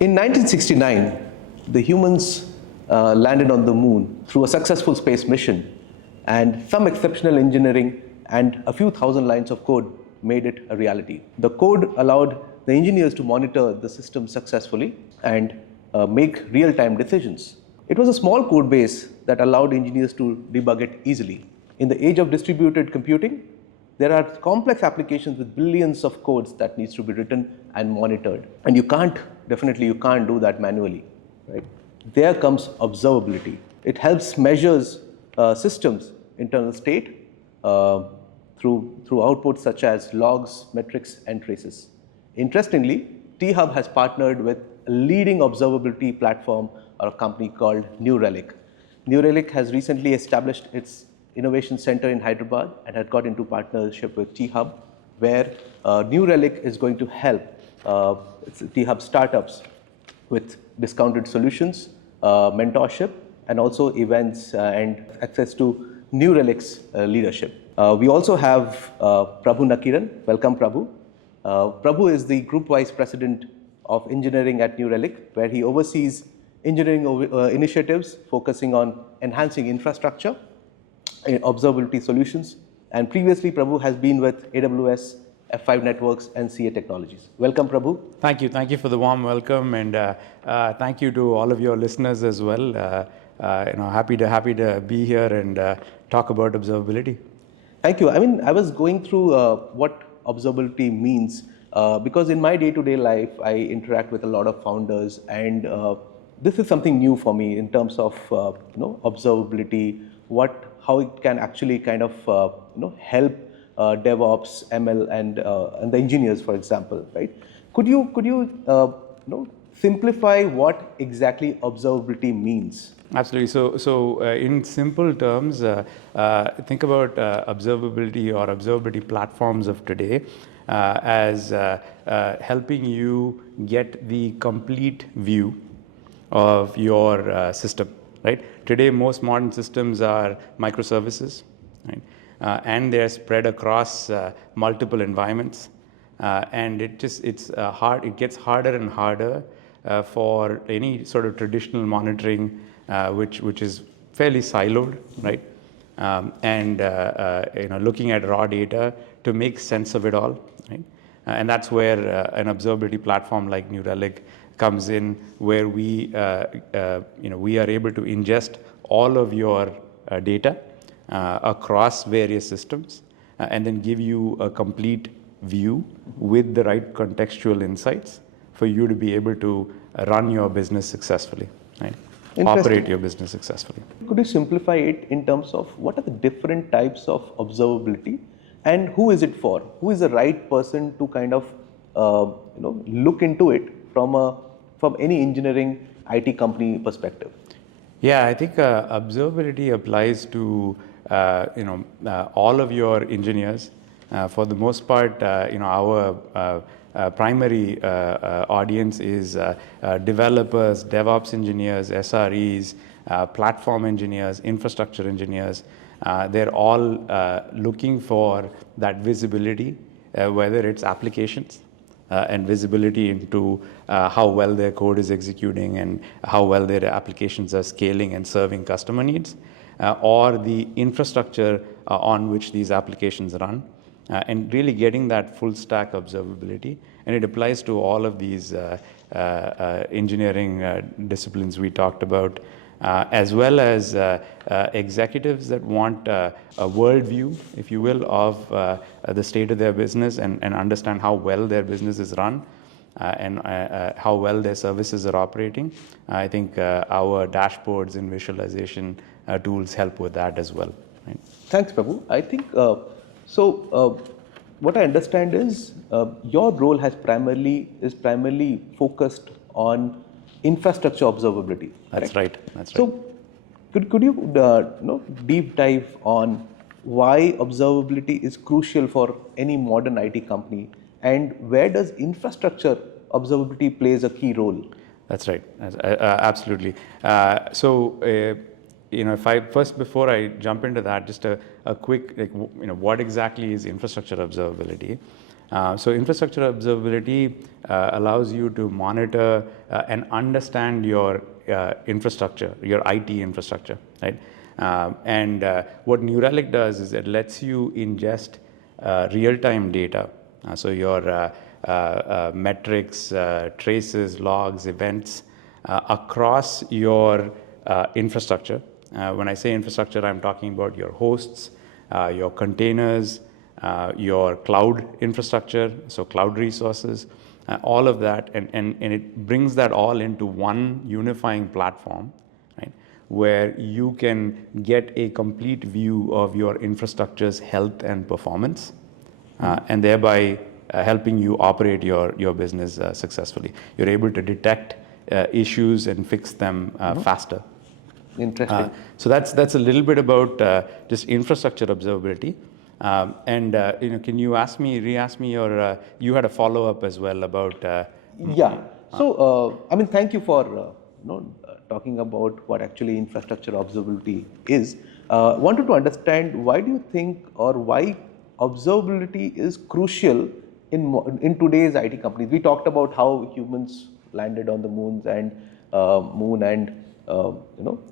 In 1969, the humans landed on the moon through a successful space mission, and some exceptional engineering and a few thousand lines of code made it a reality. The code allowed the engineers to monitor the system successfully and make real-time decisions. It was a small code base that allowed engineers to debug it easily. In the age of distributed computing, there are complex applications with billions of codes that needs to be written and monitored. And definitely you can't do that manually, right? There comes observability. It helps measures systems internal state through outputs such as logs, metrics, and traces. Interestingly, T-Hub has partnered with a leading observability platform or a company called New Relic. New Relic has recently established its innovation center in Hyderabad and had got into partnership with T-Hub, where New Relic is going to help T-Hub startups with discounted solutions, mentorship, and also events and access to New Relic's leadership. We also have Prabhu Nakkeeran. Welcome, Prabhu. Prabhu is the Group Vice President of Engineering at New Relic, where he oversees engineering initiatives focusing on enhancing infrastructure, observability solutions, and previously Prabhu has been with AWS, F5 Networks, and CA Technologies. Welcome, Prabhu. Thank you for the warm welcome, and thank you to all of your listeners as well. Happy to be here and talk about observability. Thank you. I was going through what observability means because in my day-to-day life, I interact with a lot of founders, and this is something new for me in terms of observability, how it can actually kind of help DevOps, ML, and the engineers, for example, right? Could you simplify what exactly observability means? Absolutely. So in simple terms, think about observability or observability platforms of today as helping you get the complete view of your system, right? Today, most modern systems are microservices, right? And they're spread across multiple environments, and it gets harder and harder for any sort of traditional monitoring, which is fairly siloed, right? Looking at raw data to make sense of it all, right? And that's where an observability platform like New Relic comes in, where we are able to ingest all of your data across various systems and then give you a complete view with the right contextual insights for you to be able to run your business successfully, right? Operate your business successfully. Could you simplify it in terms of what are the different types of observability and who is it for? Who is the right person to kind of look into it from any engineering IT company perspective? Yeah, I think observability applies to all of your engineers. For the most part, our primary audience is developers, DevOps engineers, SREs, platform engineers, infrastructure engineers. They're all looking for that visibility, whether it's applications and visibility into how well their code is executing and how well their applications are scaling and serving customer needs, or the infrastructure on which these applications run, and really getting that full stack observability. And it applies to all of these engineering disciplines we talked about, as well as executives that want a worldview, if you will, of the state of their business and understand how well their business is run and how well their services are operating. I think our dashboards and visualization tools help with that as well. Right? Thanks, Prabhu. I think what I understand is your role is primarily focused on infrastructure observability. That's right. So, could you deep dive on why observability is crucial for any modern IT company, and where does infrastructure observability plays a key role? That's right. Absolutely. If I first, before I jump into that, just a quick, what exactly is infrastructure observability? So infrastructure observability allows you to monitor and understand your infrastructure, your IT infrastructure, right? What New Relic does is it lets you ingest real-time data. So your metrics, traces, logs, events across your infrastructure. When I say infrastructure, I'm talking about your hosts, your containers, your cloud infrastructure, so cloud resources, all of that, and it brings that all into one unifying platform, right, where you can get a complete view of your infrastructure's health and performance, and thereby helping you operate your business successfully. You're able to detect issues and fix them faster. Interesting. So that's a little bit about just infrastructure observability. Can you re-ask me, or you had a follow-up as well about? Yeah. So, thank you for talking about what actually infrastructure observability is. Wanted to understand, why do you think, or why observability is crucial in today's IT companies? We talked about how humans landed on the moon, and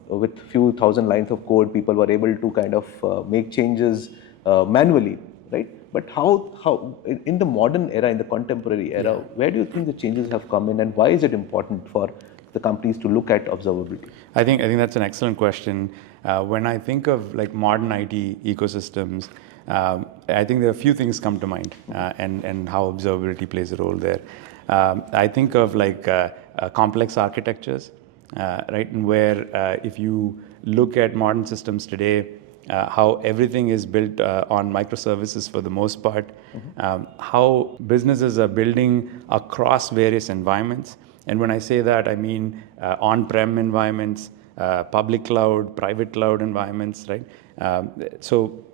with few thousand lines of code, people were able to kind of make changes manually, right? But how in the modern era, in the contemporary era, where do you think the changes have come in, and why is it important for the companies to look at observability? I think that's an excellent question. When I think of like modern IT ecosystems, I think there are a few things come to mind, and how observability plays a role there. I think of like complex architectures, right? And where if you look at modern systems today, how everything is built on microservices for the most part, how businesses are building across various environments. And when I say that, I mean on-prem environments, public cloud, private cloud environments, right? So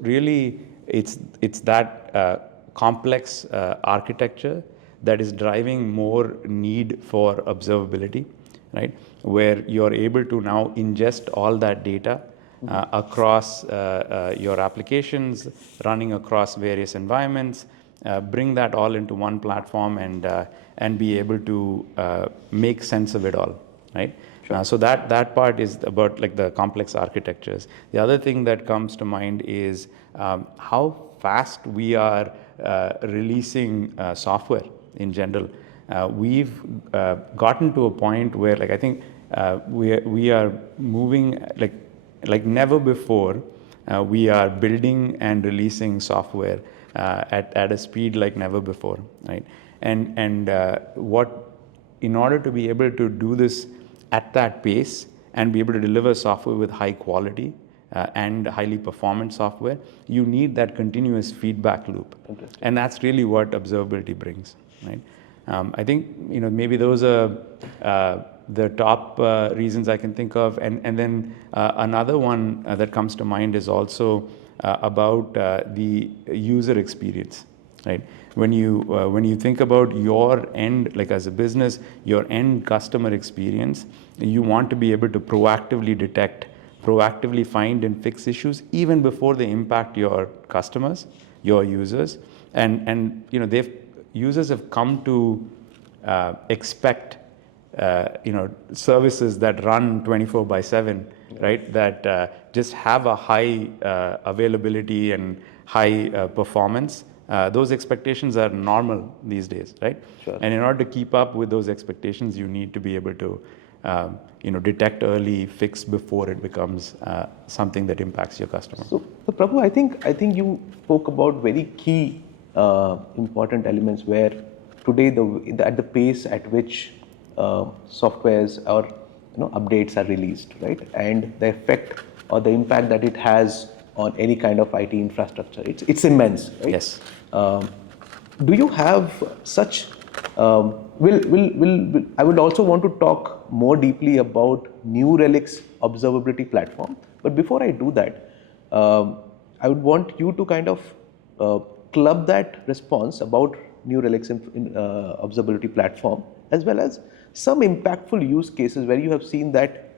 really, it's that complex architecture that is driving more need for observability, right? Where you're able to now ingest all that data across your applications, running across various environments, bring that all into one platform, and be able to make sense of it all, right? Sure. So that part is about like the complex architectures. The other thing that comes to mind is how fast we are releasing software in general. We've gotten to a point where, like, I think we are moving like never before. We are building and releasing software at a speed like never before, right? And in order to be able to do this at that pace and be able to deliver software with high quality and highly performant software, you need that continuous feedback loop, and that's really what observability brings, right? I think maybe those are the top reasons I can think of, and then another one that comes to mind is also about the user experience, right? When you think about your end, like as a business, your end customer experience, you want to be able to proactively detect, proactively find and fix issues even before they impact your customers, your users, and users have come to expect services that run 24/7, right? That just have a high availability and high performance. Those expectations are normal these days, right? Sure. And in order to keep up with those expectations, you need to be able to detect early, fix before it becomes something that impacts your customer. So Prabhu, I think you spoke about very key important elements where today at the pace at which softwares or updates are released, right, and the effect or the impact that it has on any kind of IT infrastructure, it's immense, right? Yes. Do you have such? I would also want to talk more deeply about New Relic's observability platform. But before I do that, I would want you to kind of club that response about New Relic's observability platform, as well as some impactful use cases where you have seen that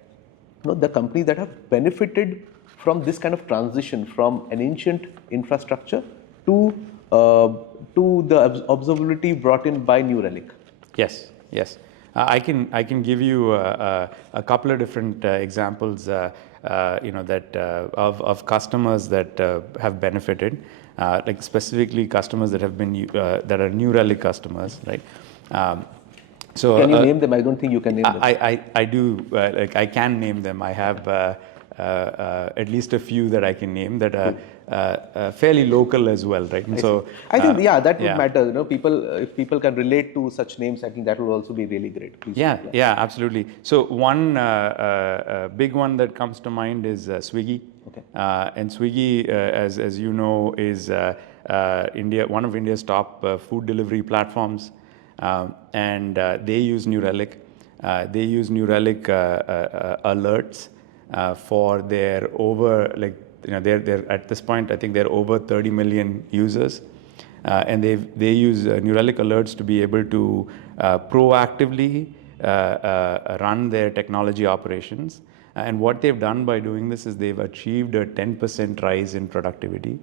the companies that have benefited from this kind of transition from an ancient infrastructure to uh, to the observability brought in by New Relic? Yes, yes. I can give you a couple of different examples, that of customers that have benefited, like specifically customers that have been that are New Relic customers, right? Um, so Can you name them? I don't think you can name them. I do like I can name them. I have at least a few that I can name that are fairly local as well, right? And so I think that would yeah. matter. People, if people can relate to such names, I think that would also be really great. Please. Yeah, absolutely. So one big one that comes to mind is Swiggy. Okay. And Swiggy, as you know, is one of India's top food delivery platforms, and they use New Relic. They use New Relic alerts for their they're at this point I think they're over 30 million users. And they use New Relic alerts to be able to proactively run their technology operations. And what they've done by doing this is they've achieved a 10% rise in productivity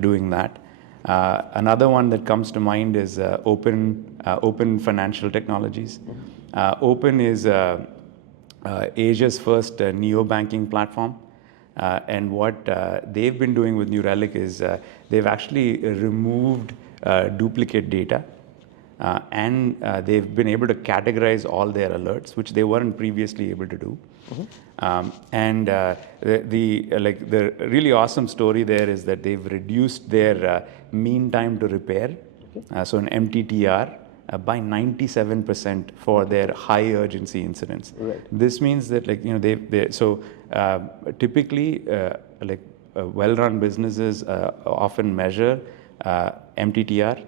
doing that. Another one that comes to mind is Open Financial Technologies. Open is Asia's first neo-banking platform. And what they've been doing with New Relic is they've actually removed duplicate data, and they've been able to categorize all their alerts, which they weren't previously able to do. And the really awesome story there is that they've reduced their mean time to repair, so an MTTR, by 97% for their high urgency incidents. Right. This means that typically well-run businesses often measure MTTR,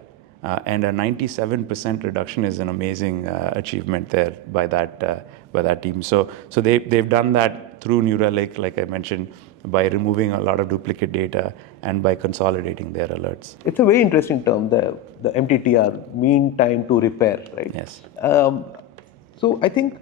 and a 97% reduction is an amazing achievement there by that team. So they've done that through New Relic, like I mentioned, by removing a lot of duplicate data and by consolidating their alerts. It's a very interesting term, the MTTR, mean time to repair, right? Yes. So I think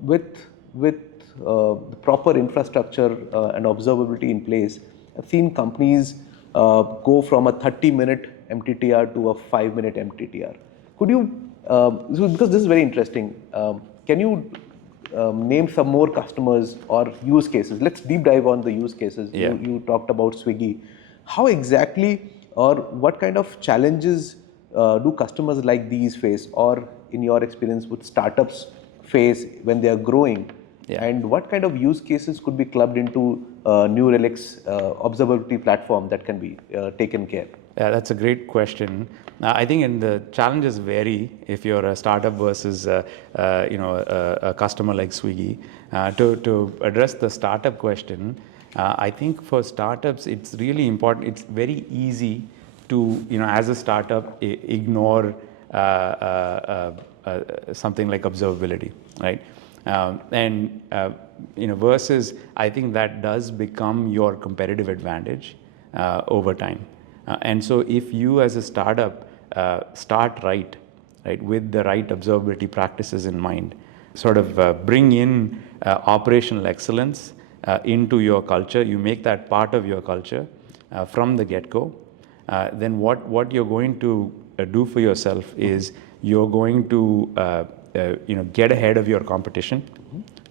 with the proper infrastructure and observability in place, I've seen companies go from a 30-minute MTTR to a 5-minute MTTR. Could you, because this is very interesting, can you name some more customers or use cases? Let's deep dive on the use cases. Yeah. You talked about Swiggy. How exactly or what kind of challenges do customers like these face, or in your experience would startups face when they are growing? Yeah. And what kind of use cases could be clubbed into New Relic's observability platform that can be taken care? Yeah, that's a great question. I think the challenges vary if you're a startup versus a customer like Swiggy. To address the startup question, I think for startups it's really important. It's very easy to as a startup ignore something like observability, right? Versus I think that does become your competitive advantage over time. And so if you as a startup start right with the right observability practices in mind, sort of bring in operational excellence into your culture, you make that part of your culture from the get-go, then what you're going to do for yourself is you're going to get ahead of your competition,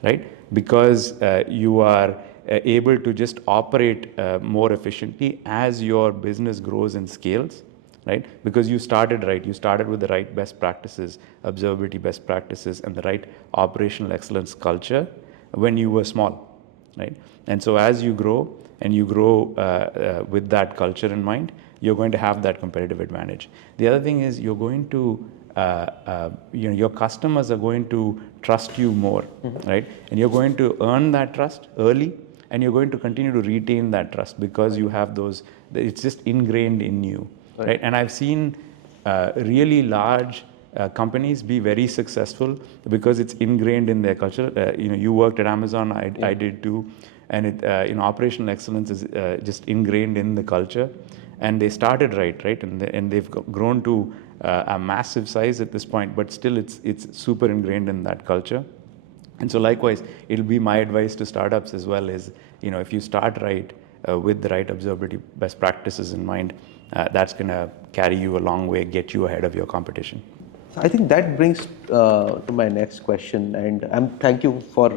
right? Because you are able to just operate more efficiently as your business grows and scales, right? Because you started right. You started with the right best practices, observability best practices, and the right operational excellence culture when you were small, right? And so as you grow and you grow with that culture in mind, you're going to have that competitive advantage. The other thing is you're going to your customers are going to trust you more, right? And you're going to earn that trust early, and you're going to continue to retain that trust because you have those. It's just ingrained in you, right? And I've seen really large companies be very successful because it's ingrained in their culture. You worked at Amazon, I did too, and operational excellence is just ingrained in the culture. And they started right, and they've grown to a massive size at this point, but still it's super ingrained in that culture. And so likewise, it'll be my advice to startups as well is, if you start right with the right observability best practices in mind, that's going to carry you a long way, get you ahead of your competition. So I think that brings to my next question, and thank you for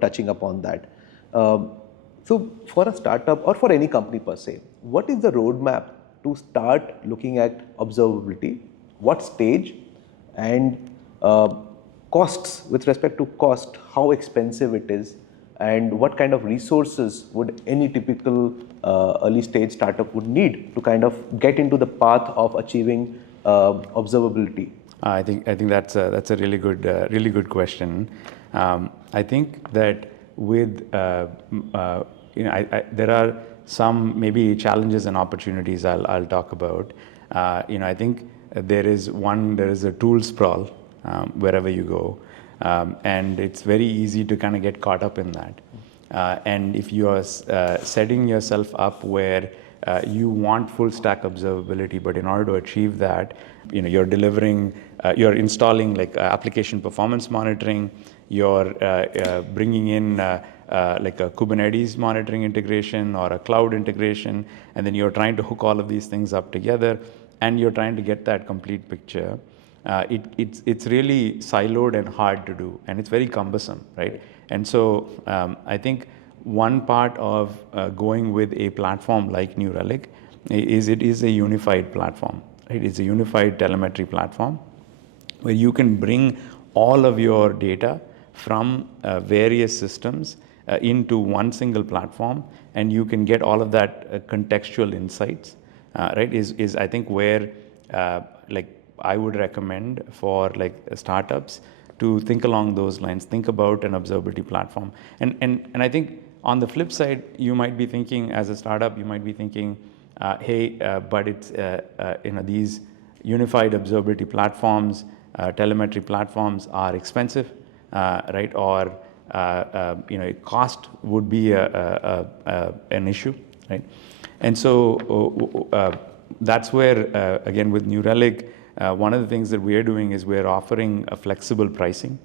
touching upon that. So for a startup or for any company per se, what is the roadmap to start looking at observability? What stage and costs, with respect to cost, how expensive it is, and what kind of resources would any typical early stage startup would need to kind of get into the path of achieving observability? I think that's a really good question. I think that with there are some maybe challenges and opportunities I'll talk about. I think there is a tool sprawl wherever you go, and it's very easy to kind of get caught up in that. And if you are setting yourself up where you want full stack observability, but in order to achieve that, you're delivering, you're installing like application performance monitoring, you're bringing in like a Kubernetes monitoring integration or a cloud integration, and then you're trying to hook all of these things up together, and you're trying to get that complete picture. It's really siloed and hard to do, and it's very cumbersome, right? And so I think one part of going with a platform like New Relic is it is a unified platform. Right? It's a unified telemetry platform where you can bring all of your data from various systems into one single platform, and you can get all of that contextual insights. Right? Is I think where like I would recommend for like startups to think along those lines, think about an observability platform. And I think on the flip side, you might be thinking as a startup, you might be thinking, hey, but it's, these unified observability platforms, telemetry platforms are expensive, right? Or, cost would be an issue, right? And so that's where, again, with New Relic, one of the things that we are doing is we're offering a flexible pricing,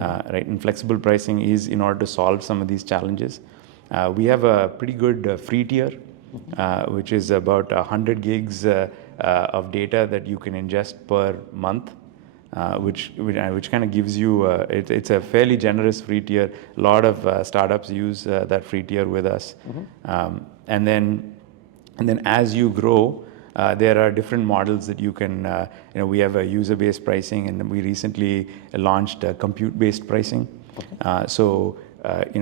right? And flexible pricing is in order to solve some of these challenges. We have a pretty good free tier, which is about 100 gigs of data that you can ingest per month, which kind of gives you, it's a fairly generous free tier. A lot of startups use that free tier with us. And then as you grow, there are different models that you can, we have a user-based pricing, and we recently launched compute-based pricing. So,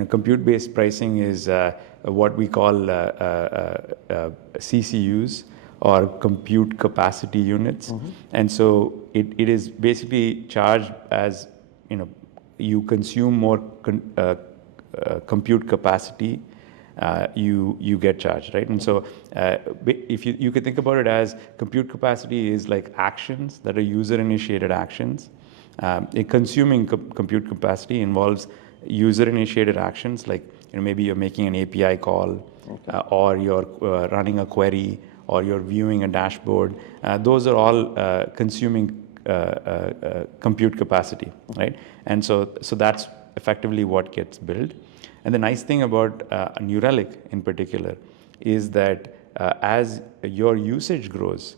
compute-based pricing is what we call CCUs, or compute capacity units. And so it is basically charged as, you consume more compute capacity, you get charged, right? And so if you could think about it as compute capacity is like actions that are user-initiated actions. Consuming compute capacity involves user-initiated actions, like maybe you're making an API call, or you're running a query, or you're viewing a dashboard. Those are all consuming compute capacity, right? And so that's effectively what gets billed. And the nice thing about New Relic in particular is that as your usage grows,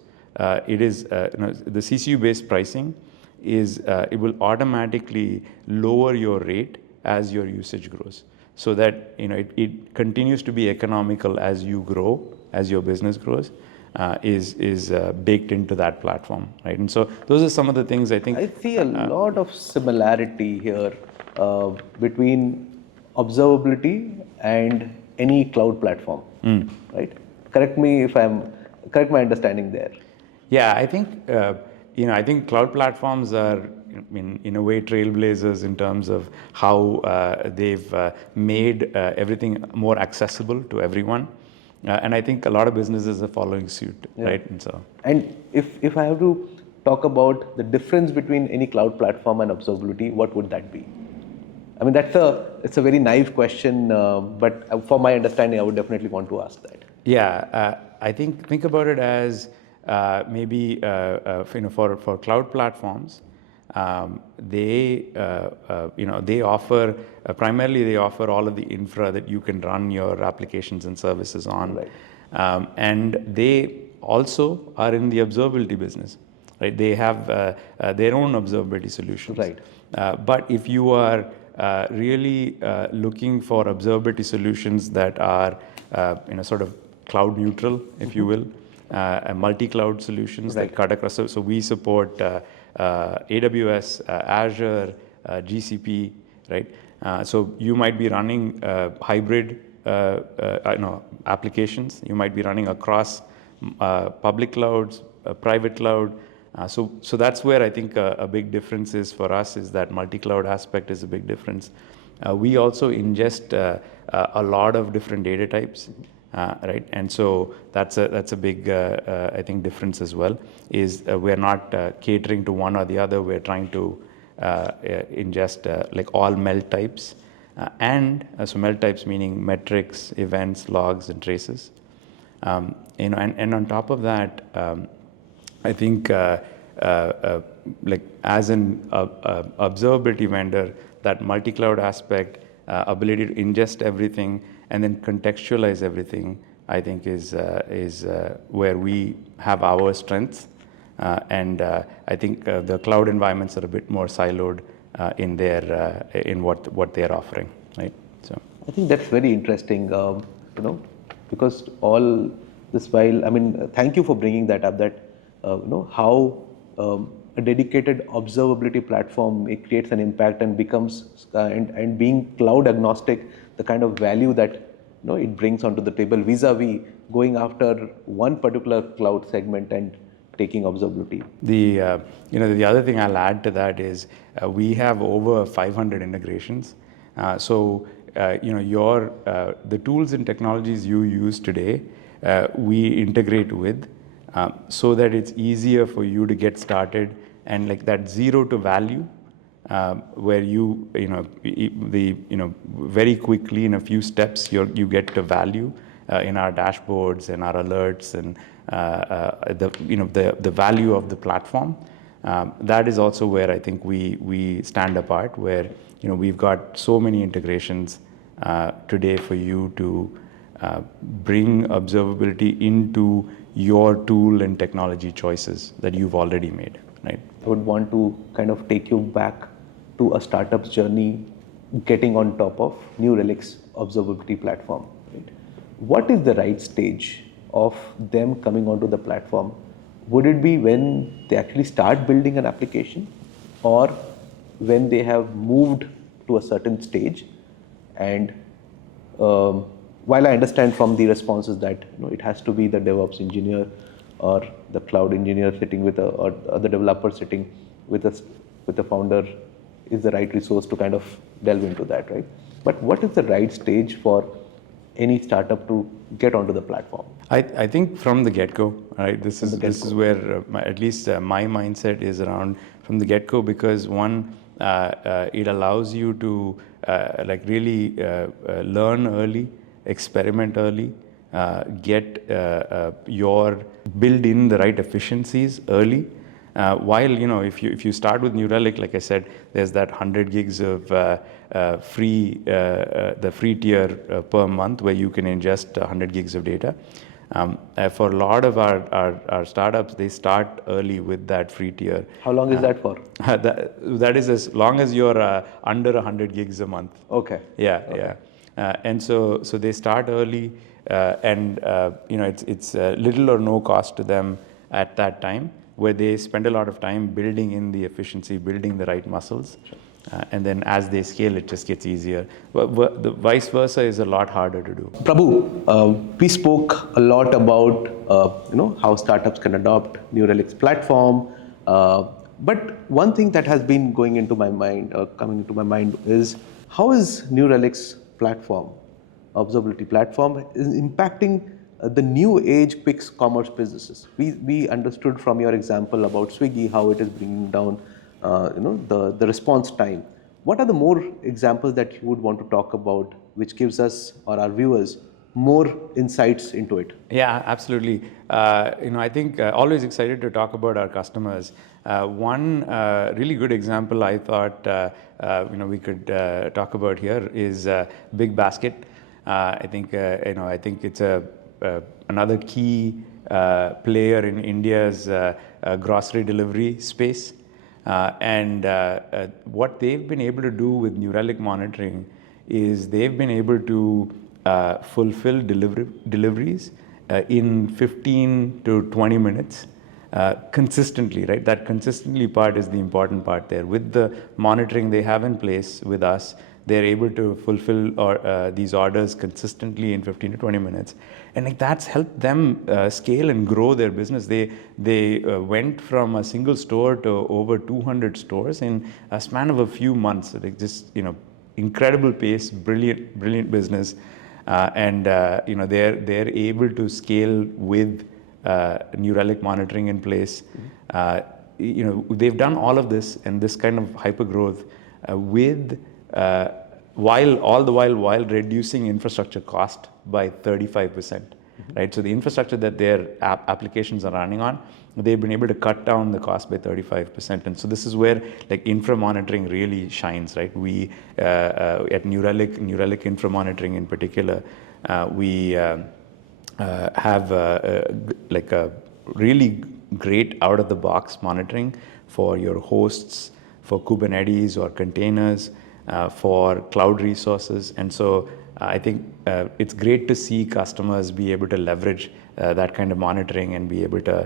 it is the CCU-based pricing is it will automatically lower your rate as your usage grows, so that it continues to be economical as you grow, as your business grows. Is baked into that platform, right? And so those are some of the things I think. I see a lot of similarity here between observability and any cloud platform, right? Correct my understanding there. Yeah, I think I think cloud platforms are in a way trailblazers in terms of how they've made everything more accessible to everyone. And I think a lot of businesses are following suit, right? And if I have to talk about the difference between any cloud platform and observability, what would that be? I mean, it's a very naive question, but for my understanding, I would definitely want to ask that. Yeah, I think about it as maybe for cloud platforms, they offer primarily they offer all of the infra that you can run your applications and services on, Right. And they also are in the observability business, right? They have their own observability solutions. Right. But if you are really looking for observability solutions that are, sort of cloud neutral, if you will, multi-cloud solutions Right. that cut across. So we support AWS, Azure, GCP, right? So you might be running hybrid applications. You might be running across public clouds, private cloud. So that's where I think a big difference is for us, is that multi-cloud aspect is a big difference. We also ingest a lot of different data types, right? And so that's a big I think difference as well. Is we're not catering to one or the other. We're trying to ingest like all melt types, so melt types meaning metrics, events, logs, and traces. And on top of that, I think like as an observability vendor, that multi-cloud aspect, ability to ingest everything and then contextualize everything, I think is where we have our strengths. And I think the cloud environments are a bit more siloed in what they're offering, right? So I think that's very interesting, because all this while, I mean, thank you for bringing that up, that, how a dedicated observability platform, it creates an impact and becomes, and being cloud agnostic, the kind of value that, it brings onto the table vis-a-vis going after one particular cloud segment and taking observability. The other thing I'll add to that is we have over 500 integrations. So the tools and technologies you use today, we integrate with, so that it's easier for you to get started, and like that zero to value, where very quickly in a few steps you get to value in our dashboards and our alerts and the value of the platform. That is also where I think we stand apart, where we've got so many integrations today for you to bring observability into your tool and technology choices that you've already made, right? I would want to kind of take you back to a startup's journey getting on top of New Relic's observability platform, right? What is the right stage of them coming onto the platform? Would it be when they actually start building an application, or when they have moved to a certain stage? And while I understand from the responses that it has to be the DevOps engineer or the cloud engineer sitting with or the developer sitting with the founder is the right resource to kind of delve into that, right? But what is the right stage for any startup to get onto the platform? I think from the get-go, right? This is where at least my mindset is around from the get-go, because one, it allows you to really learn early, experiment early, build in the right efficiencies early. While if you start with New Relic, like I said, there's that 100 gigs of the free tier per month where you can ingest 100 gigs of data. For a lot of our startups, they start early with that free tier. How long is that for? That is as long as you're under 100 gigs a month. Okay. Yeah. And so they start early, and it's little or no cost to them at that time, where they spend a lot of time building in the efficiency, building the right muscles. Sure. And then as they scale, it just gets easier. But the vice versa is a lot harder to do. Prabhu, we spoke a lot about how startups can adopt New Relic's platform. But one thing that has been coming into my mind, is how is New Relic's platform, observability platform, is impacting the new age quick commerce businesses. We understood from your example about Swiggy how it is bringing down the response time. What are the more examples that you would want to talk about, which gives us or our viewers more insights into it? Yeah, absolutely. I think always excited to talk about our customers. One really good example I thought we could talk about here is Big Basket. I think it's another key player in India's grocery delivery space. What they've been able to do with New Relic monitoring is they've been able to fulfill deliveries in 15 to 20 minutes consistently, right? That consistently part is the important part there. With the monitoring they have in place with us, they're able to fulfill these orders consistently in 15 to 20 minutes. And like that's helped them scale and grow their business. They went from a single store to over 200 stores in a span of a few months. Like just, incredible pace, brilliant business. They're able to scale with New Relic monitoring in place. They've done all of this and this kind of hyper growth while reducing infrastructure cost by 35%, right? So the infrastructure that their applications are running on, they've been able to cut down the cost by 35%. And so this is where like infra monitoring really shines, right? We at New Relic infra monitoring in particular, we have like a really great out-of-the-box monitoring for your hosts, for Kubernetes or containers, for cloud resources. And so I think it's great to see customers be able to leverage that kind of monitoring and be able to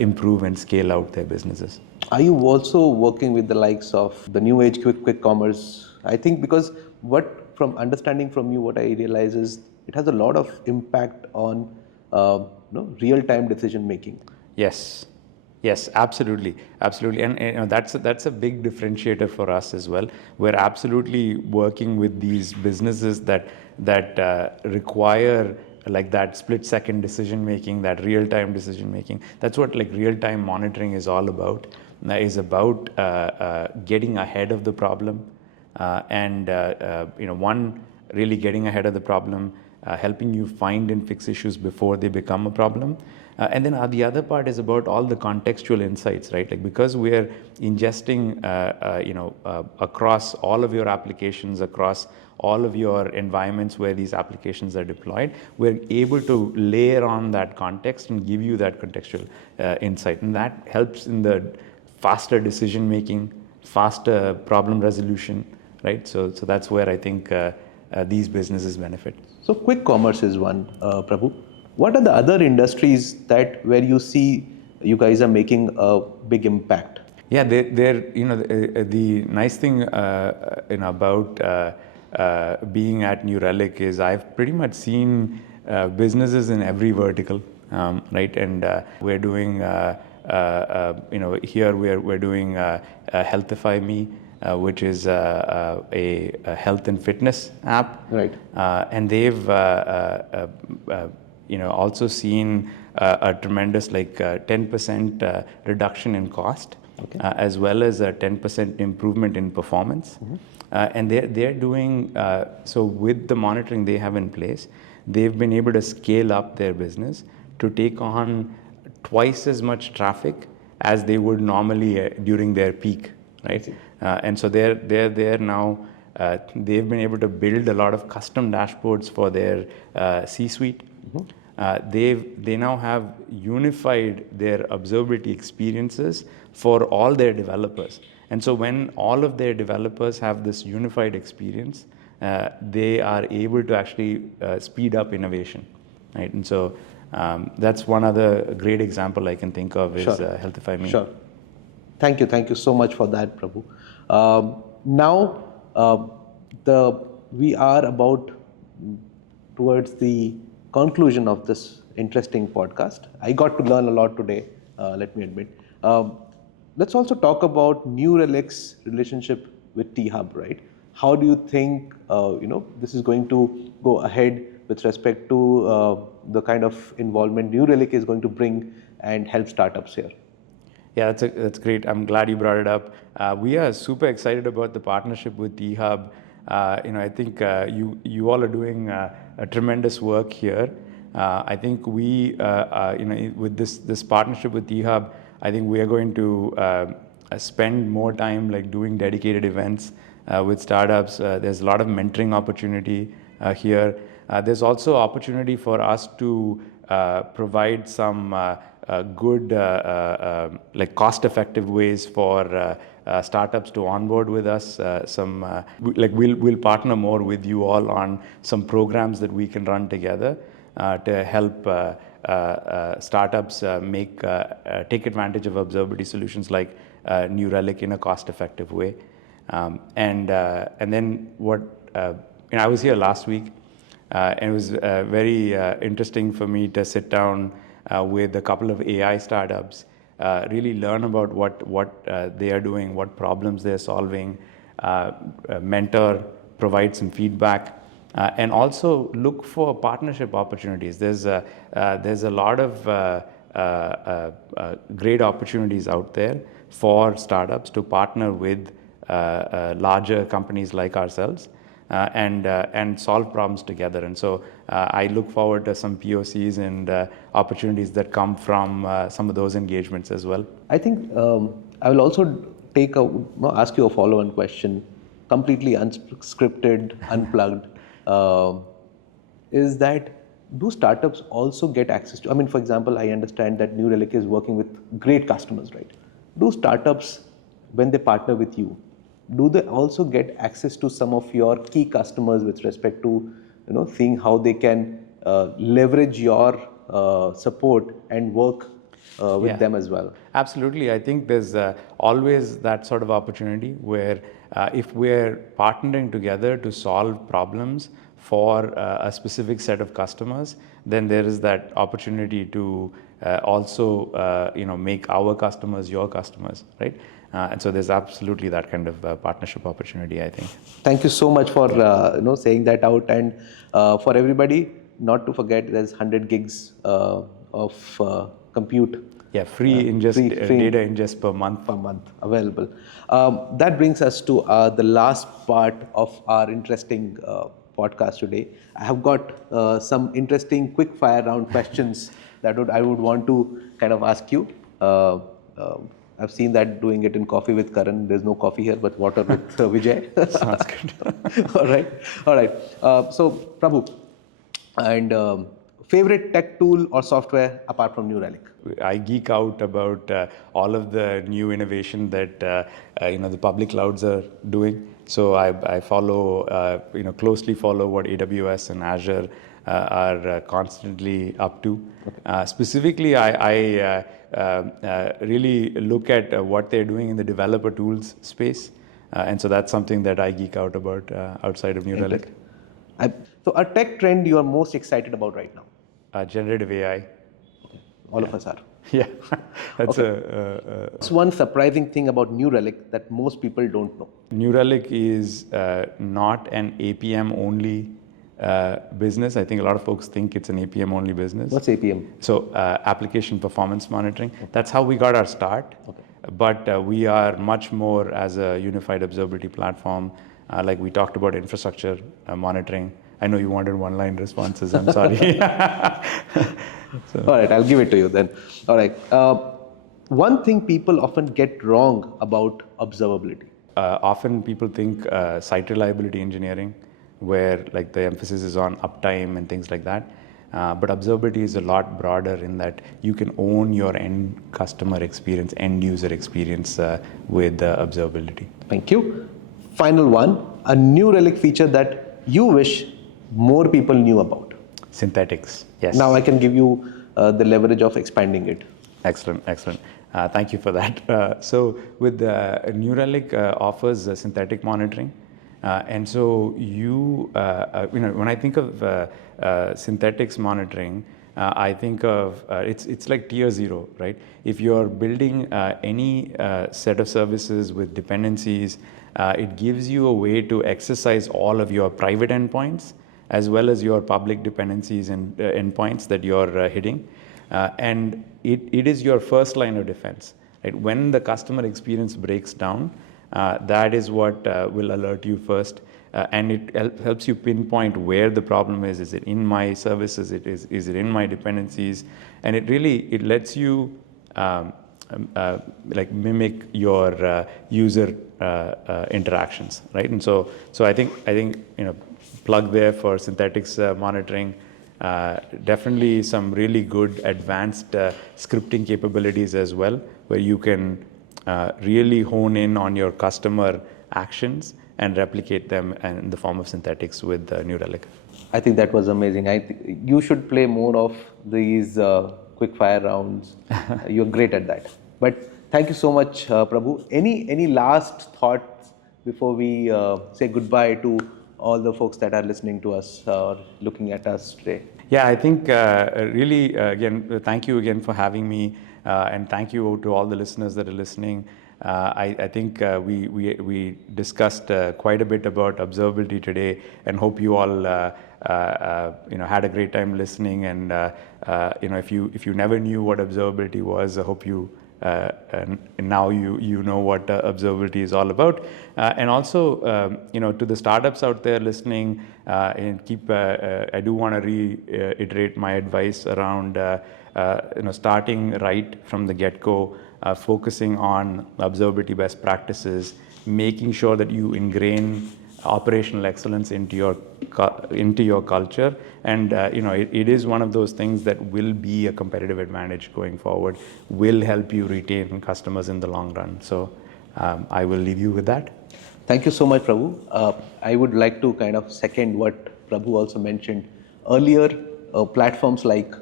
improve and scale out their businesses. Are you also working with the likes of the new age quick commerce? I think because from understanding from you, what I realize is it has a lot of impact on real-time decision making. Yes, absolutely, and that's a big differentiator for us as well. We're absolutely working with these businesses that require like that split-second decision making, that real-time decision making. That's what like real-time monitoring is all about. Is about getting ahead of the problem, really getting ahead of the problem, helping you find and fix issues before they become a problem. And then the other part is about all the contextual insights, right? Like because we are ingesting, across all of your applications, across all of your environments where these applications are deployed, we're able to layer on that context and give you that contextual insight. And that helps in the faster decision making, faster problem resolution, right? So that's where I think these businesses benefit. So quick commerce is one, Prabhu. What are the other industries where you see you guys are making a big impact? Yeah, the nice thing about being at New Relic is I've pretty much seen businesses in every vertical, right? And we're doing here we're doing Healthify Me, which is a health and fitness app, right? And they've also seen a tremendous 10% reduction in cost, okay, as well as a 10% improvement in performance. Mm-hmm. And they're doing so with the monitoring they have in place. They've been able to scale up their business to take on twice as much traffic as they would normally during their peak, right? And so they're there now. They've been able to build a lot of custom dashboards for their C-suite. Mm-hmm. They now have unified their observability experiences for all their developers. And so when all of their developers have this unified experience, they are able to actually speed up innovation, right? And so that's one other great example I can think of is Healthify Me. Sure. Thank you so much for that, Prabhu. Now, we are about towards the conclusion of this interesting podcast. I got to learn a lot today, let me admit. Let's also talk about New Relic's relationship with T-Hub, right? How do you think this is going to go ahead with respect to the kind of involvement New Relic is going to bring and help startups here? Yeah, that's great. I'm glad you brought it up. We are super excited about the partnership with T-Hub. I think you all are doing a tremendous work here. I think we, with this partnership with T-Hub, I think we are going to spend more time doing dedicated events with startups. There's a lot of mentoring opportunity here. There's also opportunity for us to provide some good, like cost-effective ways for startups to onboard with us. We'll partner more with you all on some programs that we can run together to help startups take advantage of observability solutions like New Relic in a cost-effective way. And then I was here last week, and it was very interesting for me to sit down with a couple of AI startups, really learn about what they are doing, what problems they're solving, mentor, provide some feedback, and also look for partnership opportunities. There's a lot of great opportunities out there for startups to partner with larger companies like ourselves and solve problems together. And so I look forward to some POCs and opportunities that come from some of those engagements as well. I think I will also ask you a follow-on question, completely unscripted, unplugged. Is that, do startups also get access to, I mean, for example, I understand that New Relic is working with great customers, right? Do startups, when they partner with you, do they also get access to some of your key customers with respect to, seeing how they can leverage your support and work with them as well? Absolutely. I think there's always that sort of opportunity where if we're partnering together to solve problems for a specific set of customers, then there is that opportunity to also make our customers your customers, right? And so there's absolutely that kind of partnership opportunity, I think. Thank you so much for saying that out, and for everybody, not to forget, there's 100 gigs of compute. Yeah, free data ingest per month. Available. That brings us to the last part of our interesting podcast today. I have got some interesting quick fire round questions that I would want to kind of ask you. I've seen that doing it in coffee with Karan. There's no coffee here, but water with Vijay. Sounds good. All right. So, Prabhu, and favorite tech tool or software apart from New Relic? I geek out about all of the new innovation that the public clouds are doing. So I follow, closely follow what AWS and Azure are constantly up to. Okay. Specifically, I really look at what they're doing in the developer tools space. And so that's something that I geek out about outside of New Relic. So a tech trend you are most excited about right now? Generative AI. Okay. All of us are. Yeah, that's okay. What's one surprising thing about New Relic that most people don't know? New Relic is not an APM only business. I think a lot of folks think it's an APM only business. What's APM? So application performance monitoring. Okay. That's how we got our start. Okay. But we are much more as a unified observability platform. Like we talked about infrastructure monitoring. I know you wanted one-line responses. I'm sorry. So. All right, I'll give it to you then. All right. One thing people often get wrong about observability. Often people think site reliability engineering, where like the emphasis is on uptime and things like that. But observability is a lot broader in that you can own your end customer experience, end user experience with observability. Thank you. Final one, a New Relic feature that you wish more people knew about. Synthetics, yes. Now I can give you the leverage of expanding it. Excellent. Thank you for that. So with New Relic offers synthetic monitoring. And so when I think of synthetics monitoring, I think of it's like tier 0, right? If you're building any set of services with dependencies, it gives you a way to exercise all of your private endpoints as well as your public dependencies and endpoints that you're hitting. And it is your first line of defense. Right? When the customer experience breaks down, that is what will alert you first. And it helps you pinpoint where the problem is. Is it in my services? Is it in my dependencies? And it lets you like mimic your user interactions, right? And so I think plug there for synthetics monitoring. Definitely some really good advanced scripting capabilities as well, where you can really hone in on your customer actions and replicate them in the form of synthetics with New Relic. I think that was amazing. You should play more of these quick fire rounds. You're great at that. But thank you so much, Prabhu. Any last thoughts before we say goodbye to all the folks that are listening to us or looking at us today? Yeah, I think really, again, thank you again for having me, and thank you to all the listeners that are listening. I think we discussed quite a bit about observability today, and hope you all had a great time listening. And if you never knew what observability was, I hope you and now you know what observability is all about. And also, to the startups out there listening, and I do want to reiterate my advice around starting right from the get-go, focusing on observability best practices, making sure that you ingrain operational excellence into your culture, and it is one of those things that will be a competitive advantage going forward, will help you retain customers in the long run. So I will leave you with that. Thank you so much, Prabhu. I would like to kind of second what Prabhu also mentioned earlier. Platforms like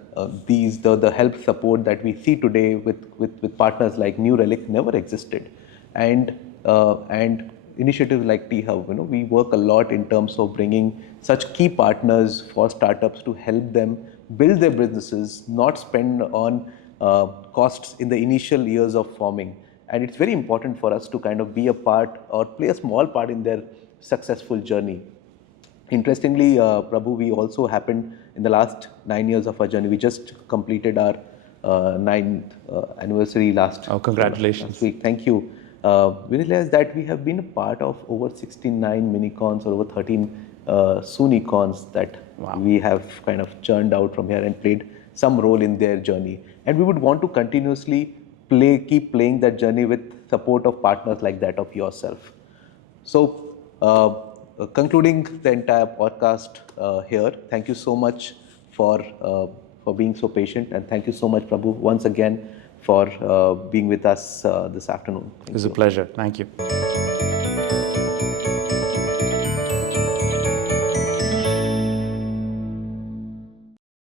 these, the help support that we see today with partners like New Relic never existed, and initiatives like T-Hub, we work a lot in terms of bringing such key partners for startups to help them build their businesses, not spend on costs in the initial years of forming. And it's very important for us to kind of be a part or play a small part in their successful journey. Interestingly, Prabhu, we also happened in the last 9 years of our journey. We just completed our 9th anniversary last week. Thank you. We realized that we have been a part of over 69 minicons or over 13 Sunicons that we have kind of churned out from here and played some role in their journey. And we would want to continuously keep playing that journey with support of partners like that of yourself. So, concluding the entire podcast here, thank you so much for being so patient, and thank you so much, Prabhu, once again for being with us this afternoon. It was a pleasure. Thank you.